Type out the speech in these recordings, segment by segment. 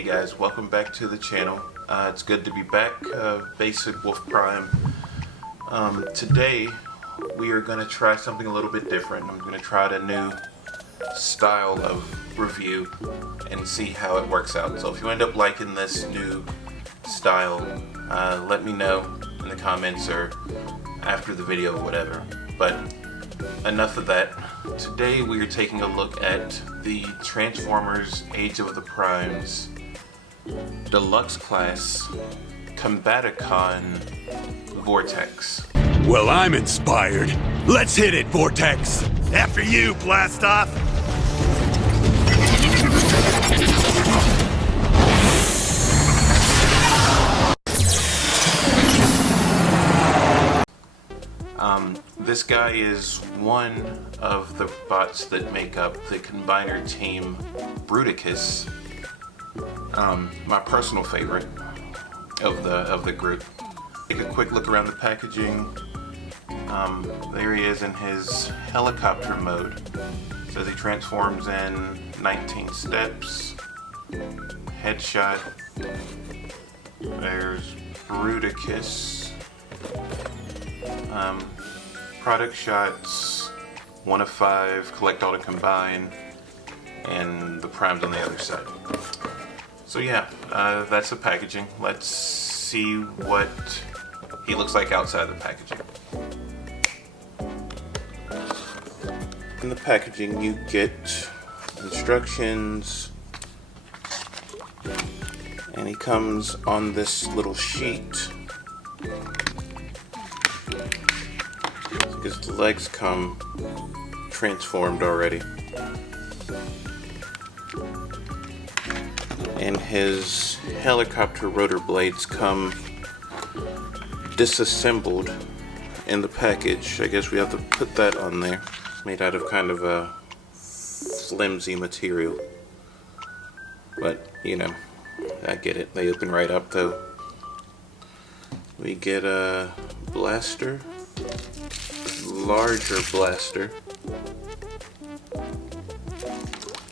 Hey guys, welcome back to the channel. It's good to be back. Basic Wolf Prime. Today we are going to try something a little bit different. I'm going to try a new style of review and see how it works out. So if you end up liking this new style, let me know in the comments or after the video or whatever. But enough of that. Today we are taking a look at the Transformers Age of the Primes Deluxe Class Combaticon Vortex. Well, I'm inspired. Let's hit it, Vortex! After you, blast off! This guy is one of the bots that make up the combiner team Bruticus. My personal favorite of the group. Take a quick look around the packaging. There he is in his helicopter mode. Says he transforms in 19 steps. Headshot. There's Bruticus. Product shots, 1 of 5, collect all to combine, and the primes on the other side. So yeah, that's the packaging. Let's see what he looks like outside the packaging. In the packaging you get instructions, and he comes on this little sheet. His legs come transformed already, and his helicopter rotor blades come disassembled in the package. I guess we have to put that on there. Made out of kind of a flimsy material, but you know, I get it. They open right up though. We get a blaster. Larger blaster,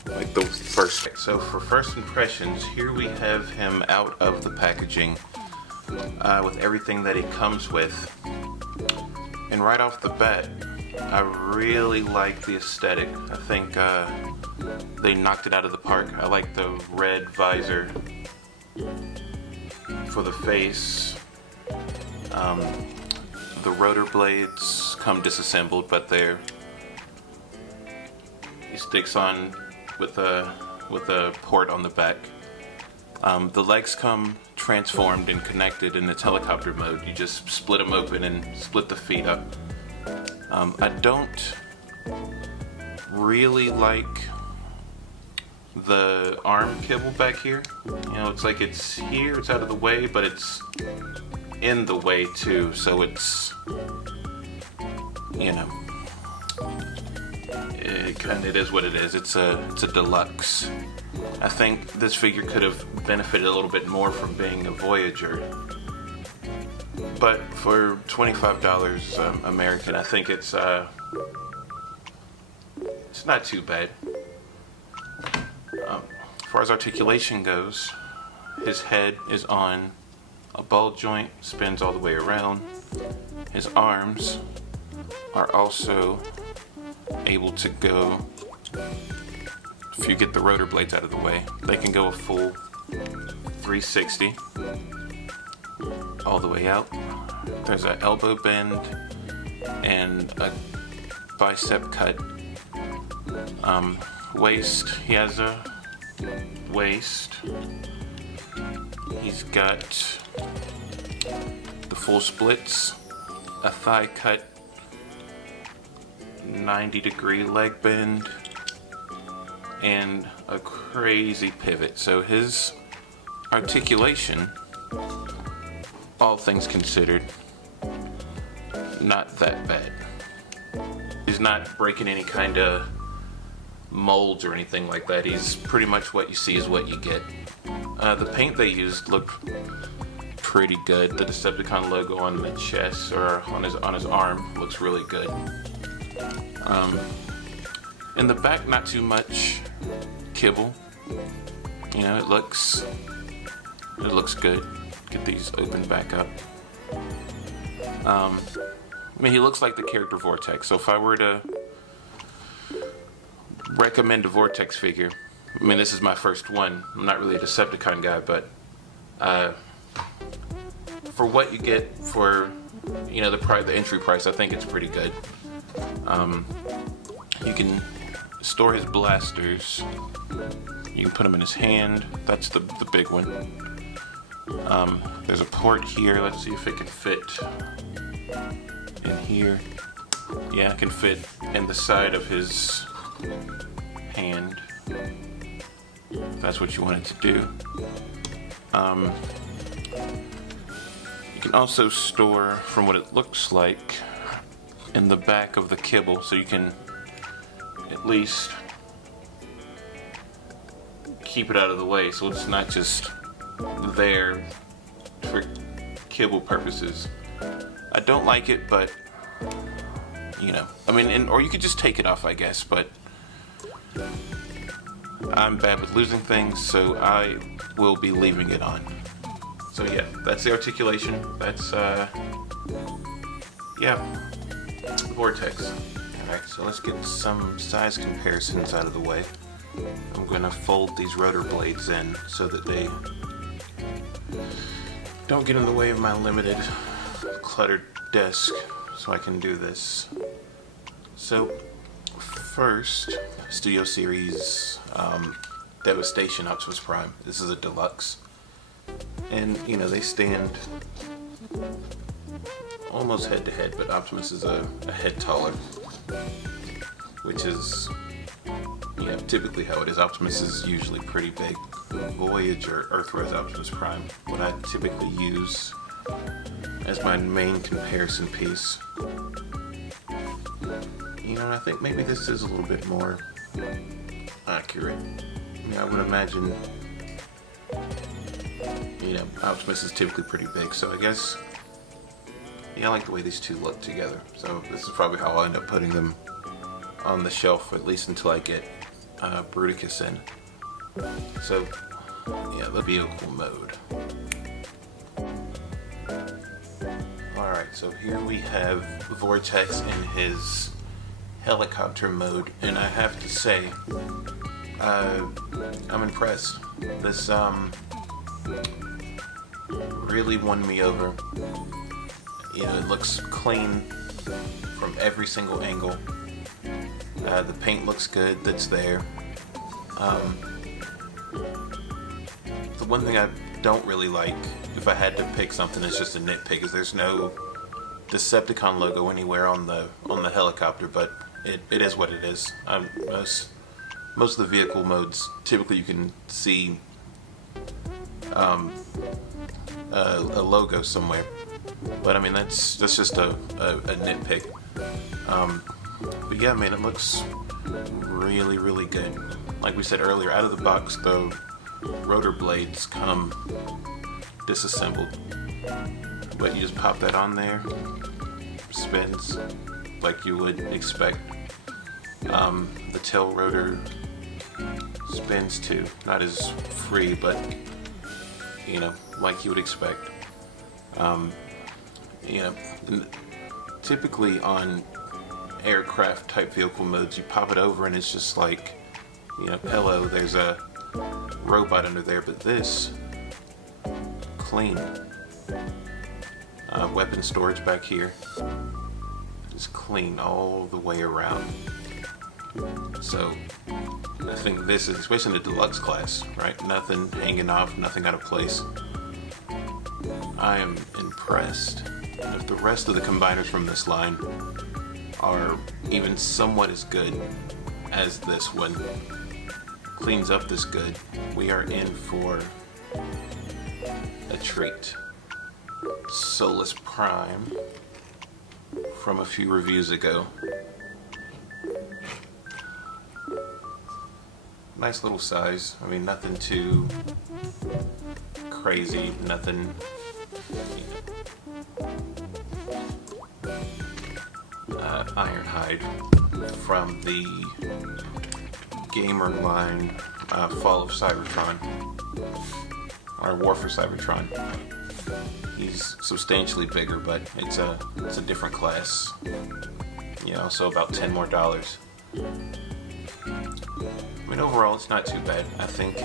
like the first. So for first impressions, here we have him out of the packaging with everything that he comes with, and right off the bat I really like the aesthetic. I think they knocked it out of the park. I like the red visor for the face. The rotor blades come disassembled, but he sticks on with a port on the back. The legs come transformed and connected in its helicopter mode. You just split them open and split the feet up. I don't really like the arm kibble back here. You know, it's like it's here, it's out of the way, but it's in the way too, so it's, you know, it is what it is. It's a deluxe. I think this figure could have benefited a little bit more from being a Voyager, but for $25 American, I think it's not too bad. As far as articulation goes, his head is on a ball joint, spins all the way around. His arms are also able to go, if you get the rotor blades out of the way, they can go a full 360 all the way out. There's an elbow bend and a bicep cut. Waist, he has a waist. He's got the full splits, a thigh cut, 90-degree leg bend, and a crazy pivot. So his articulation, all things considered, not that bad. He's not breaking any kind of molds or anything like that. He's pretty much what you see is what you get. The paint they used looked pretty good. The Decepticon logo on the chest or on his arm looks really good. In the back, not too much kibble. You know, it looks good. Get these opened back up. I mean, he looks like the character Vortex. So if I were to recommend a Vortex figure, I mean, this is my first one. I'm not really a Decepticon guy, but for what you get for, you know, the entry price, I think it's pretty good. You can store his blasters. You can put them in his hand. That's the big one. There's a port here. Let's see if it can fit in here. Yeah, it can fit in the side of his hand. If that's what you want it to do. You can also store, from what it looks like, in the back of the kibble, so you can at least keep it out of the way, so it's not just there for kibble purposes. I don't like it, but you know, I mean, or you could just take it off, I guess, but I'm bad with losing things, so I will be leaving it on. So yeah, that's the articulation. That's yeah, Vortex. Alright, so let's get some size comparisons out of the way. I'm gonna fold these rotor blades in so that they don't get in the way of my limited cluttered desk, so I can do this. So first, Studio Series Devastation Optimus Prime. This is a deluxe, and you know, they stand almost head to head, but Optimus is a head taller, which is, you know, typically how it is. Optimus is usually pretty big. Voyage or Earthrise Optimus Prime, what I typically use as my main comparison piece. You know, I think maybe this is a little bit more accurate. I mean, I would imagine, you know, Optimus is typically pretty big, so I guess, yeah, I like the way these two look together. So this is probably how I'll end up putting them on the shelf, at least until I get Bruticus in. So, yeah, the vehicle mode. Alright, so here we have Vortex in his helicopter mode, and I have to say, I'm impressed. This really won me over. You know, it looks clean from every single angle. The paint looks good that's there. The one thing I don't really like, if I had to pick something, it's just a nitpick, is there's no Decepticon logo anywhere on the helicopter, but it is what it is. Most of the vehicle modes, typically you can see a logo somewhere, but I mean, that's just a nitpick. But yeah, man, it looks really, really good. Like we said earlier, out of the box, the rotor blades come disassembled, but you just pop that on there, spins like you would expect. The tail rotor spins too, not as free, but you know, like you would expect. You know, typically on aircraft type vehicle modes, you pop it over and it's just like, you know, hello, there's a robot under there, but this, clean. Weapon storage back here is clean all the way around. So I think this is, especially in the deluxe class, right? Nothing hanging off, nothing out of place. I am impressed. And if the rest of the combiners from this line are even somewhat as good as this one, cleans up this good, we are in for a treat. Solus Prime from a few reviews ago. Nice little size. I mean, nothing too crazy, nothing. Ironhide from the Gamer line Fall of Cybertron, or War for Cybertron. He's substantially bigger, but it's a different class. You know, so about $10 more. I mean, overall, it's not too bad. I think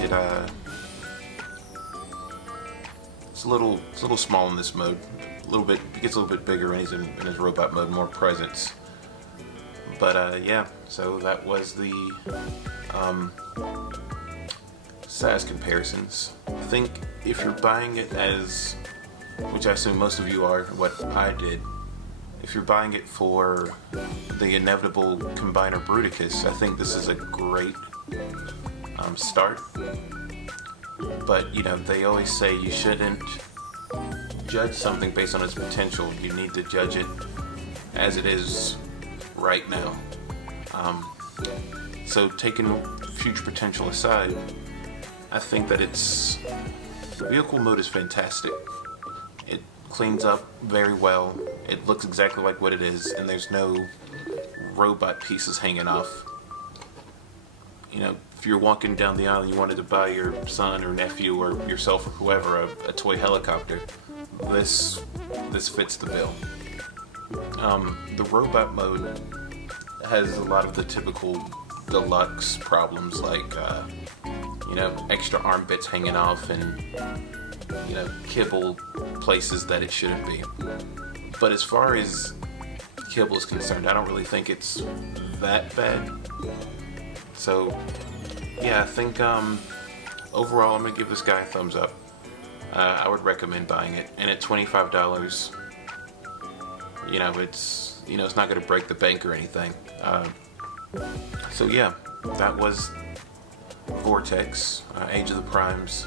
it's a little small in this mode. A little bit, it gets a little bit bigger when he's in his robot mode, more presence. But yeah, so that was the size comparisons. I think if you're buying it as, which I assume most of you are, what I did, if you're buying it for the inevitable Combiner Bruticus, I think this is a great start. But, you know, they always say you shouldn't judge something based on its potential. You need to judge it as it is right now. So taking future potential aside, I think that the vehicle mode is fantastic. It cleans up very well. It looks exactly like what it is, and there's no robot pieces hanging off. You know, if you're walking down the aisle and you wanted to buy your son or nephew or yourself or whoever a toy helicopter, this fits the bill. The robot mode has a lot of the typical deluxe problems, like you know, extra arm bits hanging off and, you know, kibble places that it shouldn't be. But as far as kibble is concerned, I don't really think it's that bad. So yeah, I think overall I'm gonna give this guy a thumbs up. I would recommend buying it, and at $25, you know, it's not gonna break the bank or anything. So yeah, that was Vortex, Age of the Primes.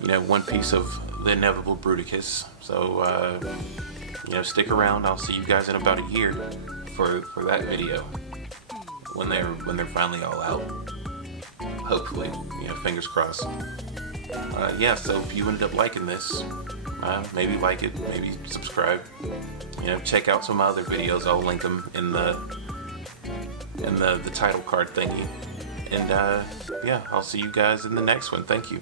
You know, one piece of the inevitable Bruticus. So you know, stick around. I'll see you guys in about a year for that video when they're finally all out. Hopefully, you know, fingers crossed. Yeah, so if you ended up liking this, maybe like it, maybe subscribe. You know, check out some other videos. I'll link them in the title card thingy. And yeah, I'll see you guys in the next one. Thank you.